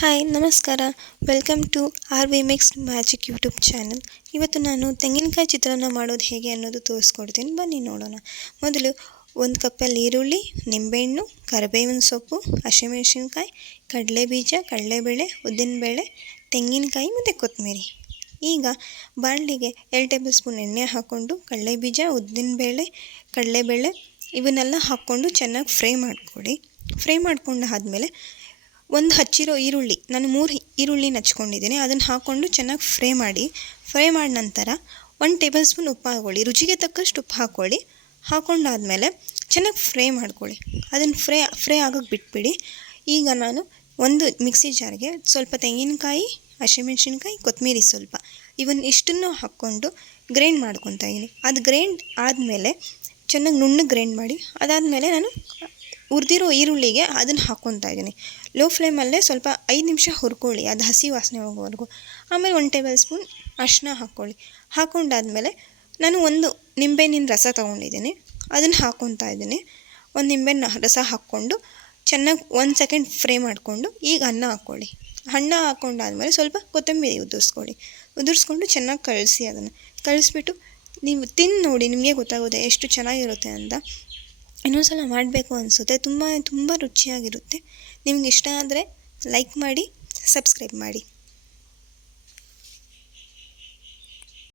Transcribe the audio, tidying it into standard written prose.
Hi ನಮಸ್ಕಾರ. Welcome to R V mixed magic YouTube channel. ಇವತ್ತು ನಾನು ತೆಂಗಿನಕಾಯಿ ಚಿತ್ರಾನ್ನ ಮಾಡೋದು ಹೇಗೆ ಅನ್ನೋದು ತೋರಿಸ್ಕೊಡ್ತೀನಿ, ಬನ್ನಿ ನೋಡೋಣ. ಮೊದಲು ಒಂದು ಕಪ್ಪಲ್ಲಿ ಈರುಳ್ಳಿ, ನಿಂಬೆಹಣ್ಣು, ಕರಿಬೇವಿನ ಸೊಪ್ಪು, ಹಸಿಮೆಣಸಿನ್ಕಾಯಿ, ಕಡಲೆಬೀಜ, ಕಡಲೆಬೇಳೆ, ಉದ್ದಿನಬೇಳೆ, ತೆಂಗಿನಕಾಯಿ ಮತ್ತು ಕೊತ್ತಂಬರಿ. ಈಗ ಬಾಣಲಿಗೆ 2 ಟೇಬಲ್ ಸ್ಪೂನ್ ಎಣ್ಣೆ ಹಾಕ್ಕೊಂಡು ಕಡಲೆಬೀಜ, ಉದ್ದಿನಬೇಳೆ, ಕಡಲೆಬೇಳೆ ಇವನ್ನೆಲ್ಲ ಹಾಕ್ಕೊಂಡು ಚೆನ್ನಾಗಿ ಫ್ರೈ ಮಾಡಿಕೊಡಿ. ಫ್ರೈ ಮಾಡ್ಕೊಂಡು ಆದಮೇಲೆ ಒಂದು ಹಚ್ಚಿರೋ ಈರುಳ್ಳಿ, ನಾನು 3 ಈರುಳ್ಳಿನ ಹಚ್ಕೊಂಡಿದ್ದೀನಿ, ಅದನ್ನು ಹಾಕ್ಕೊಂಡು ಚೆನ್ನಾಗಿ ಫ್ರೈ ಮಾಡಿದ ನಂತರ 1 ಟೇಬಲ್ ಸ್ಪೂನ್ ಉಪ್ಪು ಹಾಕ್ಕೊಳ್ಳಿ. ರುಚಿಗೆ ತಕ್ಕಷ್ಟು ಉಪ್ಪು ಹಾಕ್ಕೊಂಡಾದಮೇಲೆ ಚೆನ್ನಾಗಿ ಫ್ರೈ ಮಾಡ್ಕೊಳ್ಳಿ. ಅದನ್ನು ಫ್ರೈ ಆಗೋಕ್ಕೆ ಬಿಟ್ಬಿಡಿ. ಈಗ ನಾನು ಒಂದು ಮಿಕ್ಸಿ ಜಾರ್ಗೆ ಸ್ವಲ್ಪ ತೆಂಗಿನಕಾಯಿ, ಹಸಿಮೆಣಸಿನ್ಕಾಯಿ, ಕೊತ್ತಂಬರಿ ಸ್ವಲ್ಪ ಇಷ್ಟನ್ನು ಹಾಕ್ಕೊಂಡು ಗ್ರೈಂಡ್ ಮಾಡ್ಕೊತಾ ಇದ್ದೀನಿ. ಅದು ಗ್ರೈಂಡ್ ಆದಮೇಲೆ ಚೆನ್ನಾಗಿ ನುಣ್ಣಗೆ ಗ್ರೈಂಡ್ ಮಾಡಿ, ಅದಾದಮೇಲೆ ನಾನು ಹುರಿದಿರೋ ಈರುಳ್ಳಿಗೆ ಅದನ್ನು ಹಾಕ್ಕೊತಾ ಇದ್ದೀನಿ. ಲೋ ಫ್ಲೇಮಲ್ಲೇ ಸ್ವಲ್ಪ 5 ನಿಮಿಷ ಹುರ್ಕೊಳ್ಳಿ, ಅದು ಹಸಿ ವಾಸನೆ ಹೋಗೋವರೆಗೂ. ಆಮೇಲೆ 1 ಟೇಬಲ್ ಸ್ಪೂನ್ ಅರಿಶಿನ ಹಾಕ್ಕೊಳ್ಳಿ. ಹಾಕ್ಕೊಂಡಾದ್ಮೇಲೆ ನಾನು ಒಂದು ನಿಂಬೆಹಣ್ಣಿನ ರಸ ತೊಗೊಂಡಿದ್ದೀನಿ, ಅದನ್ನು ಹಾಕ್ಕೊತಾ ಇದ್ದೀನಿ. ಒಂದು ನಿಂಬೆಹಣ್ಣು ರಸ ಹಾಕ್ಕೊಂಡು ಚೆನ್ನಾಗಿ 1 ಸೆಕೆಂಡ್ ಫ್ರೈ ಮಾಡಿಕೊಂಡು ಈಗ ಅನ್ನ ಹಾಕ್ಕೊಳ್ಳಿ. ಅನ್ನ ಹಾಕ್ಕೊಂಡಾದ್ಮೇಲೆ ಸ್ವಲ್ಪ ಕೊತ್ತಂಬರಿ ಉದುರಿಸ್ಕೊಂಡು ಚೆನ್ನಾಗಿ ಅದನ್ನು ಕಳಿಸ್ಬಿಟ್ಟು ನೀವು ತಿಂದು ನೋಡಿ, ನಿಮಗೆ ಗೊತ್ತಾಗುತ್ತೆ ಎಷ್ಟು ಚೆನ್ನಾಗಿರುತ್ತೆ ಅಂತ. ಇನ್ನೊಂದು ಸಲ ಮಾಡಬೇಕು ಅನಿಸುತ್ತೆ. ತುಂಬ ರುಚಿಯಾಗಿರುತ್ತೆ. ನಿಮ್ಗೆ ಇಷ್ಟ ಆದರೆ ಲೈಕ್ ಮಾಡಿ, ಸಬ್ಸ್ಕ್ರೈಬ್ ಮಾಡಿ.